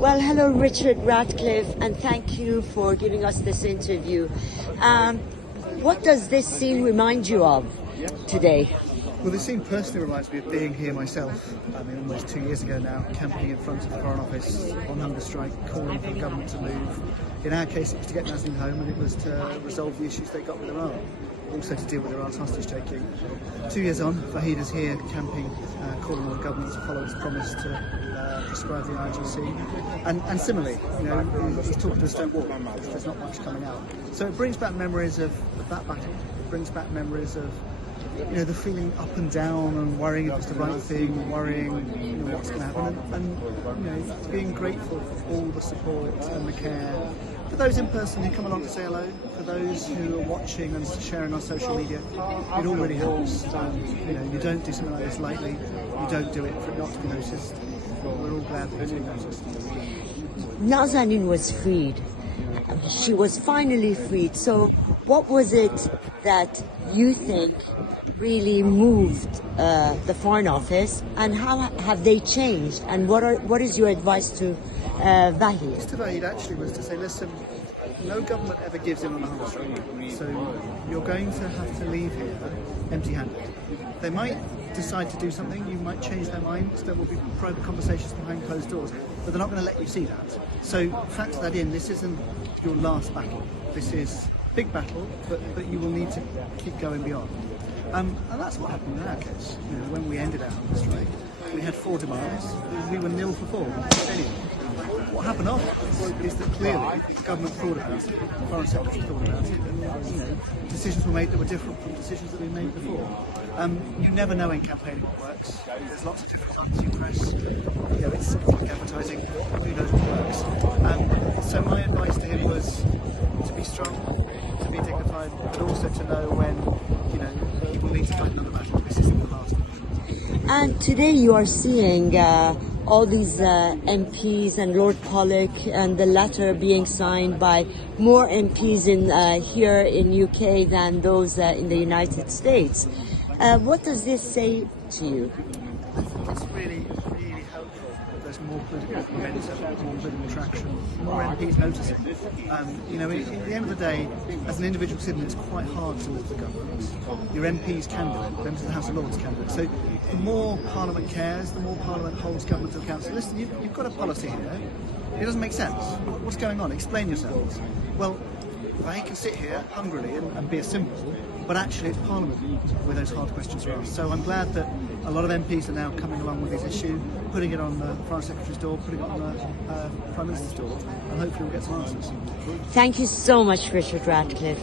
Well, hello, Richard Ratcliffe, and thank you for giving us this interview. What does this scene remind you of today? Well, this scene personally reminds me of being here myself, almost 2 years ago now, camping in front of the Foreign Office on hunger strike, calling for the government to move. In our case, it was to get Nazanin home, and it was to resolve the issues they got with Iran, also to deal with Iran's hostage-taking. 2 years on, Vahid is here camping, calling on the government to follow its promise to prescribe the IRGC. And similarly, he's talking to a stone wall. There's not much coming out. So it brings back memories of that battle. It brings back memories of the feeling up and down and worrying if it's the right thing, worrying what's going to happen, and being grateful for all the support and the care. For those in person who come along to say hello, for those who are watching and sharing on social media, it all really helps. You don't do something like this lightly. You don't do it for it not to be noticed. We're all glad that it's been noticed. Nazanin was freed. She was finally freed. So what was it that you think really moved the Foreign Office, and how have they changed, and what is your advice to Vahid? To Vahid actually was to say, listen, no government ever gives in on a hunger strike, so you're going to have to leave here empty-handed. They might decide to do something, you might change their minds, there will be private conversations behind closed doors, but they're not going to let you see that. So factor that in, this isn't your last battle, this is a big battle, but you will need to keep going beyond. And that's what happened in our case. When we ended our hunger strike, we had 4 demands. We were 0 for 4. Anyway, what happened afterwards is that clearly the government thought about it, the Foreign Secretary thought about it, and decisions were made that were different from decisions that we made before. You never know in campaigning what works. There's lots of different buttons you press. It's like advertising. Who knows what works? So my advice to him was to be strong, to be dignified, but also to know when he will need to fight another battle. This isn't the last one. And today you are seeing all these MPs and Lord Pollock, and the letter being signed by more MPs in here in UK than those in the United States. What does this say to you? I think it's really, really helpful that there's more political momentum, more political traction, more MPs noticing. At the end of the day, as an individual citizen, it's quite hard to lift the government. Your MPs can do it, members of the House of Lords can do it. So the more Parliament cares, the more Parliament holds government to account. So listen, you've got a policy here. It doesn't make sense. What's going on? Explain yourselves. Well, they can sit here hungrily and be a simple, but actually it's Parliament where those hard questions are asked. So I'm glad that a lot of MPs are now coming along with this issue, putting it on the Foreign Secretary's door, putting it on the Prime Minister's door, and hopefully we'll get some answers. Thank you so much, Richard Ratcliffe.